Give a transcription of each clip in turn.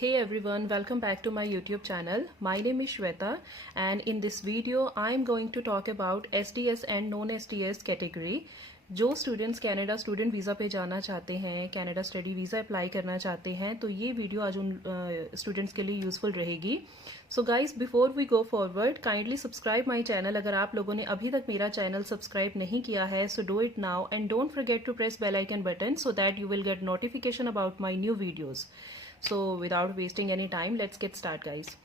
Hey everyone, welcome back to my YouTube channel. My name is Shweta and in this video I am going to talk about SDS and non-SDS category. जो students Canada student visa पे जाना चाहते हैं, Canada study visa apply करना चाहते हैं, तो ये वीडियो आज उन स्टूडेंट्स के लिए यूज़फुल रहेगी. So guys, before we go forward, kindly subscribe my channel. अगर आप लोगों ने अभी तक मेरा चैनल सब्सक्राइब नहीं किया है, so do it now and don't forget to press bell icon button so that you will get notification about my new videos. So without wasting any time, let's get start guys.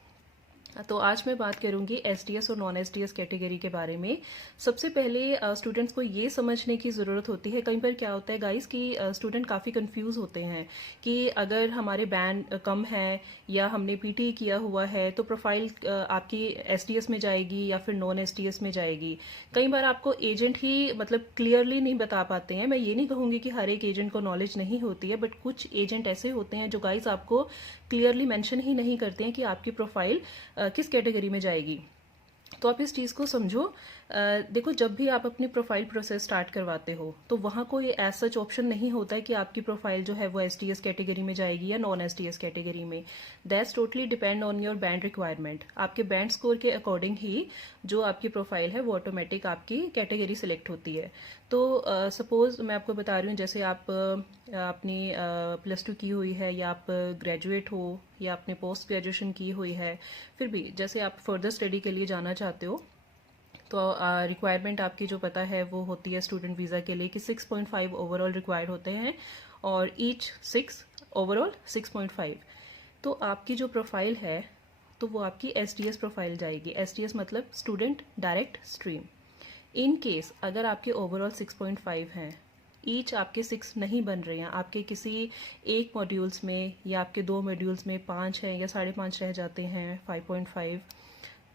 तो आज मैं बात करूंगी SDS और non SDS category के बारे में. सबसे पहले स्टूडेंट्स को ये समझने की ज़रूरत होती है. कई बार क्या होता है गाइस कि स्टूडेंट काफ़ी कंफ्यूज होते हैं कि अगर हमारे बैंड कम है या हमने पीटी किया हुआ है तो प्रोफाइल आपकी एसडीएस में जाएगी या फिर नॉन एसडीएस में जाएगी. कई बार आपको एजेंट ही मतलब क्लियरली नहीं बता पाते हैं. मैं ये नहीं कहूँगी कि हर एक एजेंट को नॉलेज नहीं होती है, बट कुछ एजेंट ऐसे होते हैं जो गाइस आपको क्लियरली मेंशन ही नहीं करते हैं कि आपकी प्रोफाइल किस कैटेगरी में जाएगी. तो आप इस चीज़ को समझो. देखो, जब भी आप अपनी प्रोफाइल प्रोसेस स्टार्ट करवाते हो तो वहाँ कोई एज सच ऑप्शन नहीं होता है कि आपकी प्रोफाइल जो है वो एसटीएस कैटेगरी में जाएगी या नॉन एसटीएस कैटेगरी में. That's totally depend on your band requirement. आपके बैंड स्कोर के अकॉर्डिंग ही जो आपकी प्रोफाइल है वो ऑटोमेटिक आपकी कैटेगरी सिलेक्ट होती है. तो सपोज मैं आपको बता रही हूँ, जैसे आप अपनी +2 की हुई है या आप ग्रेजुएट हो या आपने पोस्ट ग्रेजुएशन की हुई है, फिर भी जैसे आप फर्दर स्टडी के लिए जाना चाहते हो तो रिक्वायरमेंट आपकी जो पता है वो होती है स्टूडेंट वीज़ा के लिए कि 6.5 ओवरऑल रिक्वायर्ड होते हैं और ईच 6 ओवरऑल 6.5. तो आपकी जो प्रोफाइल है तो वो आपकी एसटीएस प्रोफाइल जाएगी. एसटीएस मतलब student direct stream. In case अगर आपके ओवरऑल 6.5 हैं, ईच आपके 6 नहीं बन रहे हैं, आपके किसी एक मॉड्यूल्स में या आपके 2 मॉड्यूल्स में 5 हैं या 5.5 रह जाते हैं 5.5,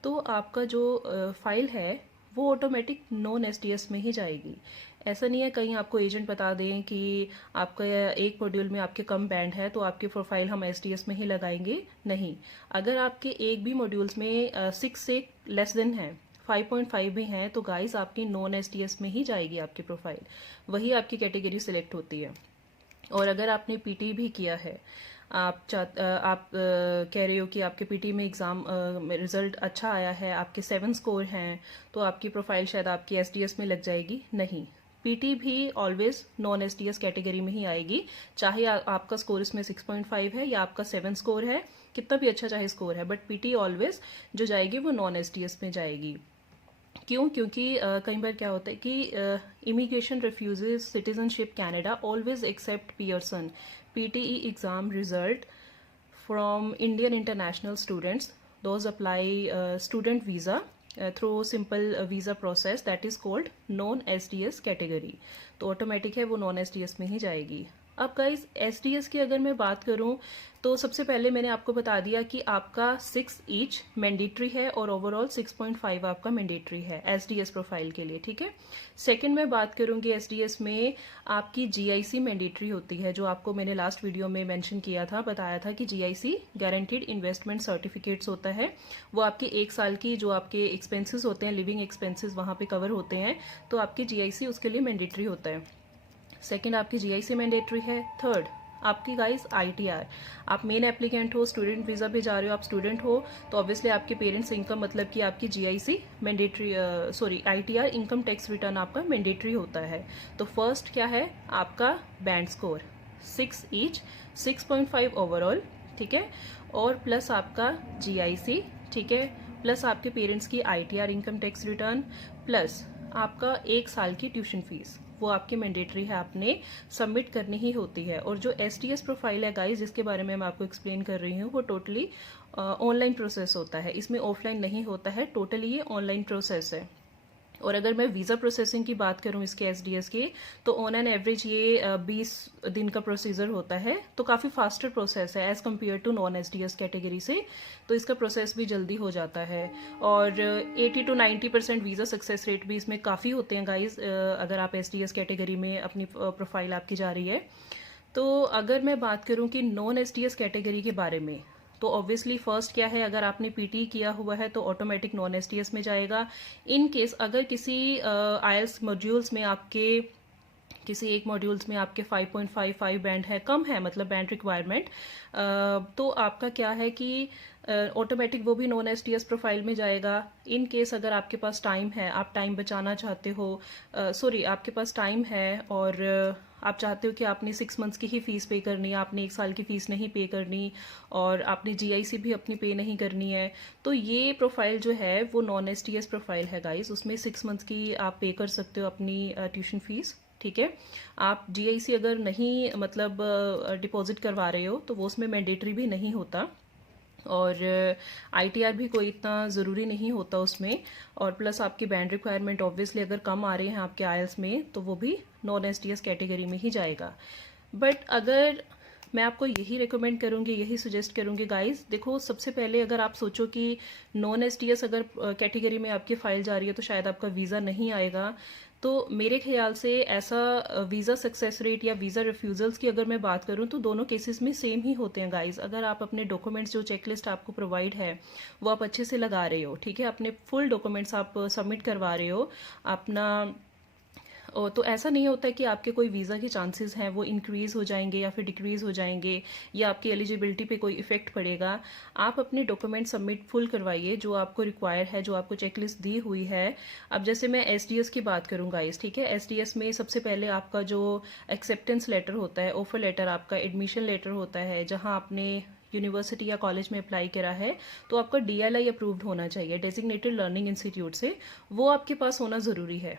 तो आपका जो फाइल है वो ऑटोमेटिक नॉन एसडीएस में ही जाएगी. ऐसा नहीं है कहीं आपको एजेंट बता दें कि आपका एक मॉड्यूल में आपके कम बैंड है तो आपकी प्रोफाइल हम एसडीएस में ही लगाएंगे. नहीं, अगर आपके एक भी मॉड्यूल्स में 6 से लेस देन है, 5.5 भी हैं, तो गाइस आपकी नॉन एसडीएस में ही जाएगी आपकी प्रोफाइल. वही आपकी कैटेगरी सिलेक्ट होती है. और अगर आपने पीटी भी किया है, आप कह रहे हो कि आपके पीटी में एग्ज़ाम में रिजल्ट अच्छा आया है, आपके 7 स्कोर हैं, तो आपकी प्रोफाइल शायद आपकी एसडीएस में लग जाएगी. नहीं, पीटी भी ऑलवेज नॉन एसडीएस कैटेगरी में ही आएगी. चाहे आपका स्कोर इसमें 6.5 है या आपका 7 स्कोर है, कितना भी अच्छा चाहे स्कोर है, बट पीटी ऑलवेज जो जाएगी वो नॉन एसडीएस में जाएगी. क्यों? क्योंकि कई बार क्या होता है कि immigration refugees citizenship Canada always accept Pearson PTE exam result from Indian international students. Those apply student visa through simple visa process that is called non SDS category. तो ऑटोमेटिक है वो नॉन एसडीएस में ही जाएगी. अब guys, SDS की अगर मैं बात करूं तो सबसे पहले मैंने आपको बता दिया कि आपका 6 ईच मैंडेटरी है और ओवरऑल 6.5 आपका मैंडेटरी है एसडीएस प्रोफाइल के लिए. ठीक है. सेकंड में बात करूंगी एसडीएस में आपकी जीआईसी मैंडेटरी होती है, जो आपको मैंने लास्ट वीडियो में मेंशन किया था, बताया था कि जीआईसी गारंटीड इन्वेस्टमेंट सर्टिफिकेट्स होता है. वो आपके 1 साल की जो आपके एक्सपेंसेस होते हैं, लिविंग एक्सपेंसेस वहां पे कवर होते हैं, तो आपकी जीआईसी उसके लिए मैंडेटरी होता है. सेकेंड आपकी जीआईसी मैंडेटरी है. थर्ड आपकी गाइस आईटीआर. आप मेन एप्लीकेंट हो, स्टूडेंट वीजा पे जा रहे हो, आप स्टूडेंट हो, तो ऑब्वियसली आपके पेरेंट्स इनकम मतलब कि आपकी GIC mandatory ITR income tax return आपका मैंडेटरी होता है. तो फर्स्ट क्या है आपका बैंड स्कोर 6 ईच 6.5 ओवरऑल. ठीक है. और प्लस आपका जीआईसी. ठीक है. प्लस आपके पेरेंट्स की ITR income tax return, plus आपका 1 साल की ट्यूशन फीस, वो आपकी मैंडेटरी है, आपने सबमिट करनी ही होती है. और जो एसटीएस प्रोफाइल है गाइस, जिसके बारे में मैं आपको एक्सप्लेन कर रही हूँ, वो टोटली ऑनलाइन प्रोसेस होता है. इसमें ऑफलाइन नहीं होता है, टोटली ये ऑनलाइन प्रोसेस है. और अगर मैं वीज़ा प्रोसेसिंग की बात करूं इसके एसडीएस के, तो ऑन एन एवरेज ये 20 दिन का प्रोसीजर होता है. तो काफ़ी फास्टर प्रोसेस है as compare to non SDS category से. तो इसका प्रोसेस भी जल्दी हो जाता है. और 80 to 90% वीज़ा सक्सेस रेट भी इसमें काफ़ी होते हैं गाइज, अगर आप एसडीएस कैटेगरी में अपनी प्रोफाइल आपकी जा रही है. तो अगर मैं बात करूं कि नॉन एसडीएस कैटेगरी के बारे में, तो ऑब्वियसली फर्स्ट क्या है, अगर आपने पीटी किया हुआ है तो ऑटोमेटिक नॉन एसटीएस में जाएगा. इन केस अगर किसी आईएलटीएस मॉड्यूल्स में आपके किसी एक मॉड्यूल्स में आपके 5.55 बैंड है, कम है मतलब बैंड रिक्वायरमेंट, तो आपका क्या है कि ऑटोमेटिक वो भी नॉन एसटीएस प्रोफाइल में जाएगा। इन केस अगर आपके पास टाइम है, आप टाइम बचाना चाहते हो, सॉरी आपके पास टाइम है और आप चाहते हो कि आपने 6 मंथ्स की ही फीस पे करनी है, आपने 1 साल की फीस नहीं पे करनी और आपने जीआईसी भी अपनी पे नहीं करनी है, तो ये प्रोफाइल जो है वो नॉन एसटीएस प्रोफाइल है गाइस। उसमें 6 मंथ्स की आप पे कर सकते हो अपनी ट्यूशन फीस, ठीक है। आप जीआईसी अगर नहीं मतलब डिपॉजिट करवा रहे हो तो वो उसमें मैंडेटरी भी नहीं होता और आईटीआर भी कोई इतना ज़रूरी नहीं होता उसमें, और प्लस आपकी बैंड रिक्वायरमेंट ऑब्वियसली अगर कम आ रहे हैं आपके आईएलटीएस में तो वो भी नॉन एसटीएस कैटेगरी में ही जाएगा। बट अगर मैं आपको यही रिकमेंड करूंगी, यही सजेस्ट करूंगी गाइस, देखो सबसे पहले अगर आप सोचो कि नॉन एसटीएस अगर कैटेगरी में आपकी फाइल जा रही है तो शायद आपका वीज़ा नहीं आएगा, तो मेरे ख्याल से ऐसा वीज़ा सक्सेस रेट या वीज़ा रिफ्यूज़ल्स की अगर मैं बात करूं तो दोनों केसेस में सेम ही होते हैं गाइस। अगर आप अपने डॉक्यूमेंट्स जो चेकलिस्ट आपको प्रोवाइड है वो आप अच्छे से लगा रहे हो, ठीक है, अपने फुल डॉक्यूमेंट्स आप सबमिट करवा रहे हो अपना, तो ऐसा नहीं होता है कि आपके कोई वीज़ा के चांसेस हैं वो इंक्रीज़ हो जाएंगे या फिर डिक्रीज़ हो जाएंगे या आपकी एलिजिबिलिटी पे कोई इफेक्ट पड़ेगा। आप अपने डॉक्यूमेंट सबमिट फुल करवाइए जो आपको रिक्वायर है, जो आपको चेकलिस्ट दी हुई है। अब जैसे मैं एसडीएस की बात करूँ गाइस, ठीक है, एसडीएस में सबसे पहले आपका जो एक्सेप्टेंस लेटर होता है, ऑफर लेटर, आपका एडमिशन लेटर होता है, जहाँ आपने यूनिवर्सिटी या कॉलेज में अप्लाई करा है तो आपका डीएलआई अप्रूव्ड होना चाहिए, डेजिग्नेटेड लर्निंग इंस्टीट्यूट से, वो आपके पास होना ज़रूरी है।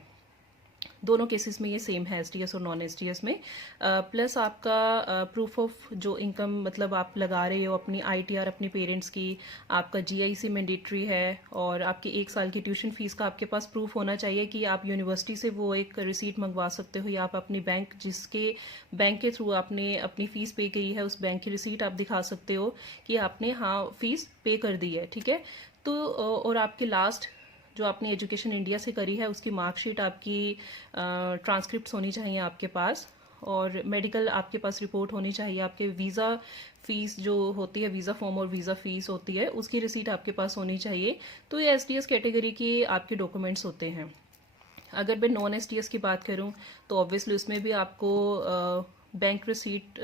दोनों केसेस में ये सेम है एसटीएस और नॉन एसटीएस में। प्लस आपका प्रूफ ऑफ जो इनकम मतलब आप लगा रहे हो अपनी आईटीआर अपने पेरेंट्स की, आपका जीआईसी मैंडेटरी है और आपकी 1 साल की ट्यूशन फीस का आपके पास प्रूफ होना चाहिए कि आप यूनिवर्सिटी से वो एक रिसीट मंगवा सकते हो या आप अपनी बैंक, जिसके बैंक के थ्रू आपने अपनी फीस पे की है, उस बैंक की रिसीट आप दिखा सकते हो कि आपने हाँ फीस पे कर दी है, ठीक है। तो और आपकी लास्ट जो आपने एजुकेशन इंडिया से करी है उसकी मार्कशीट, आपकी ट्रांसक्रिप्ट होनी चाहिए आपके पास, और मेडिकल आपके पास रिपोर्ट होनी चाहिए, आपके वीज़ा फीस जो होती है, वीज़ा फॉर्म और वीज़ा फीस होती है उसकी रिसीट आपके पास होनी चाहिए। तो ये एसटीएस कैटेगरी के आपके डॉक्यूमेंट्स होते हैं। अगर मैं नॉन एसटीएस की बात करूं तो ऑब्वियसली उसमें भी आपको बैंक रिसीट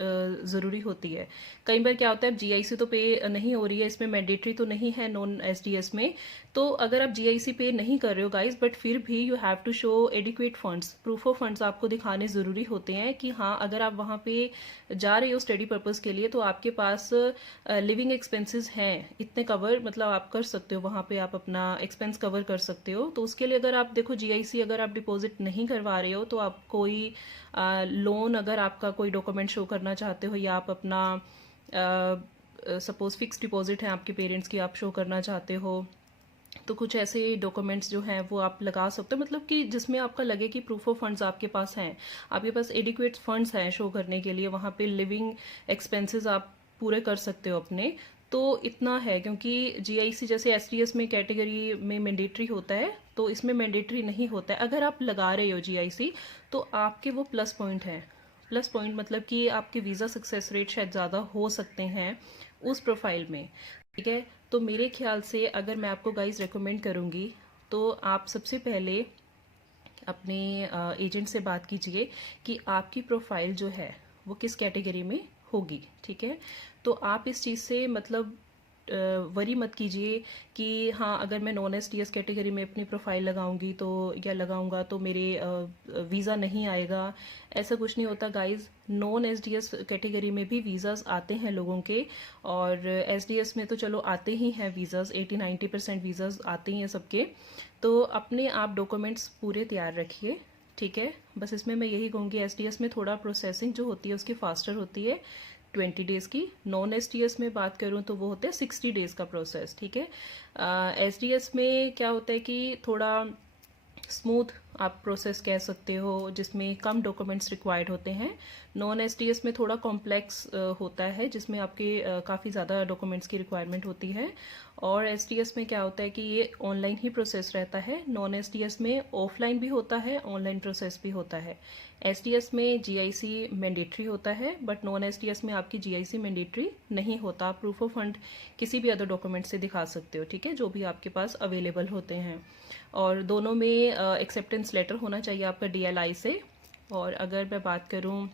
ज़रूरी होती है। कई बार क्या होता है, जीआईसी तो पे नहीं हो रही है, इसमें मैंडेटरी तो नहीं है नॉन एसडीएस में, तो अगर आप जीआईसी पे नहीं कर रहे हो गाइस बट फिर भी you have to show adequate funds, proof of funds आपको दिखाने ज़रूरी होते हैं कि हाँ अगर आप वहाँ पे जा रहे हो स्टडी पर्पज़ के लिए तो आपके पास लिविंग एक्सपेंसेस हैं इतने कवर, मतलब आप कर सकते हो वहाँ पे, आप अपना एक्सपेंस कवर कर सकते हो। तो उसके लिए अगर आप देखो जीआईसी अगर आप डिपॉजिट नहीं करवा रहे हो तो आप कोई लोन, अगर आपका कोई डॉक्यूमेंट शो करना चाहते हो या आप अपना सपोज फिक्स डिपॉजिट है आपके पेरेंट्स की आप शो करना चाहते हो, तो कुछ ऐसे डॉक्यूमेंट्स जो हैं वो आप लगा सकते हो, मतलब कि जिसमें आपका लगे कि प्रूफ ऑफ फंड्स आपके पास हैं, आपके पास एडिक्वेट फंड्स हैं शो करने के लिए, वहाँ पे लिविंग एक्सपेंसेस आप पूरे कर सकते हो अपने। तो इतना है, क्योंकि जीआईसी जैसे एसटीएस में कैटेगरी में मैंडेटरी होता है तो इसमें मैंडेटरी नहीं होता है। अगर आप लगा रहे हो जीआईसी तो आपके वो प्लस पॉइंट हैं, प्लस पॉइंट मतलब कि आपके वीज़ा सक्सेस रेट शायद ज़्यादा हो सकते हैं उस प्रोफाइल में, ठीक है। तो मेरे ख्याल से अगर मैं आपको गाइस रेकमेंड करूँगी तो आप सबसे पहले अपने एजेंट से बात कीजिए कि आपकी प्रोफाइल जो है वो किस कैटेगरी में होगी, ठीक है। तो आप इस चीज़ से मतलब वरी मत कीजिए कि हाँ अगर मैं नॉन एसटीएस कैटेगरी में अपनी प्रोफाइल लगाऊंगी तो या लगाऊंगा तो मेरे वीज़ा नहीं आएगा, ऐसा कुछ नहीं होता गाइस। नॉन एसडीएस कैटेगरी में भी वीज़ाज आते हैं लोगों के, और एसडीएस में तो चलो आते ही हैं वीज़ाज, 80-90% वीज़ाज आते ही हैं सबके। तो अपने आप डॉक्यूमेंट्स पूरे तैयार रखिए, ठीक है। बस इसमें मैं यही कहूँगी एसडीएस में थोड़ा प्रोसेसिंग जो होती है उसकी फास्टर होती है 20 डेज़ की, नॉन एसडीएस में बात करूँ तो वो होता है 60 डेज़ का प्रोसेस, ठीक है। एसडीएस में क्या होता है कि थोड़ा स्मूथ आप प्रोसेस कह सकते हो जिसमें कम डॉक्यूमेंट्स रिक्वायर्ड होते हैं। नॉन एसडीएस में थोड़ा कॉम्प्लेक्स होता है जिसमें आपके काफ़ी ज़्यादा डॉक्यूमेंट्स की रिक्वायरमेंट होती है। और एसडीएस में क्या होता है कि ये ऑनलाइन ही प्रोसेस रहता है, नॉन एसडीएस में ऑफलाइन भी होता है, ऑनलाइन प्रोसेस भी होता है। एसडीएस में जीआईसी मैंडेटरी होता है बट नॉन एसडीएस में आपकी जीआईसी मैंडेटरी नहीं होता, आप प्रूफ ऑफ फंड किसी भी अदर डॉक्यूमेंट से दिखा सकते हो, ठीक है, जो भी आपके पास अवेलेबल होते हैं। और दोनों में एक्सेप्टेंस लेटर होना चाहिए आपका डीएलआई से, और अगर मैं बात करूँ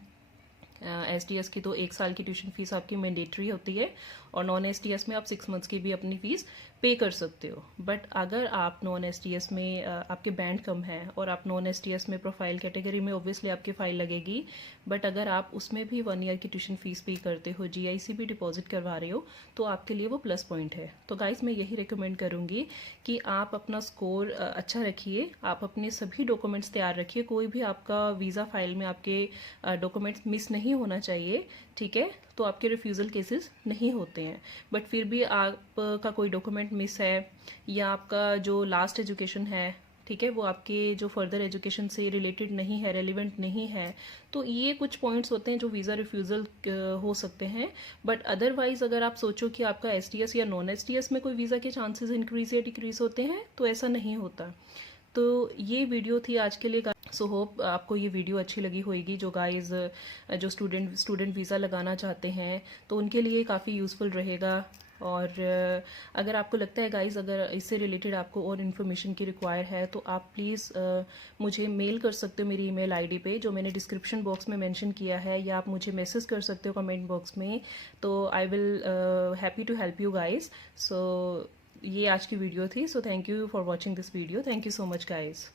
एसटीएस की, तो 1 साल की ट्यूशन फीस आपकी मैंडेटरी होती है, और नॉन एसटीएस में आप 6 मंथ्स की भी अपनी फ़ीस पे कर सकते हो। बट अगर आप नॉन एसटीएस में आपके बैंड कम है और आप नॉन एसटीएस में प्रोफाइल कैटेगरी में ऑब्वियसली आपकी फ़ाइल लगेगी, बट अगर आप उसमें भी 1 ईयर की ट्यूशन फीस पे करते हो, जीआईसी भी डिपॉजिट करवा रहे हो, तो आपके लिए वो प्लस पॉइंट है। तो गाइस मैं यही रिकमेंड करूँगी कि आप अपना स्कोर अच्छा रखिए, आप अपने सभी डॉक्यूमेंट्स तैयार रखिए, कोई भी आपका वीज़ा फाइल में आपके डॉक्यूमेंट्स मिस नहीं होना चाहिए, ठीक है। तो आपके रिफ्यूज़ल केसेस नहीं होते हैं। बट फिर भी आपका कोई डॉक्यूमेंट मिस है, या आपका जो लास्ट एजुकेशन है, ठीक है, वो आपके जो फर्दर एजुकेशन से रिलेटेड नहीं है, रेलिवेंट नहीं है, तो ये कुछ पॉइंट्स होते हैं जो वीज़ा रिफ्यूज़ल हो सकते हैं। बट अदरवाइज़ अगर आप सोचो कि आपका एसटीएस या नॉन एसटीएस में कोई वीज़ा के चांसेस इंक्रीज या डिक्रीज होते हैं, तो ऐसा नहीं होता। तो ये वीडियो थी आज के लिए। सो होप आपको ये वीडियो अच्छी लगी होगी। जो गाइज जो स्टूडेंट वीज़ा लगाना चाहते हैं, तो उनके लिए काफ़ी यूज़फुल रहेगा। और अगर आपको लगता है गाइज अगर इससे रिलेटेड आपको और इन्फॉर्मेशन की रिक्वायर है, तो आप प्लीज़ मुझे मेल कर सकते हो मेरी ईमेल आईडी पे, जो मैंने डिस्क्रिप्शन बॉक्स में मेंशन किया है, या आप मुझे मैसेज कर सकते हो कमेंट बॉक्स में। तो I will happy to help you guys. So ये आज की वीडियो थी। So thank you for watching this video. Thank you so much guys.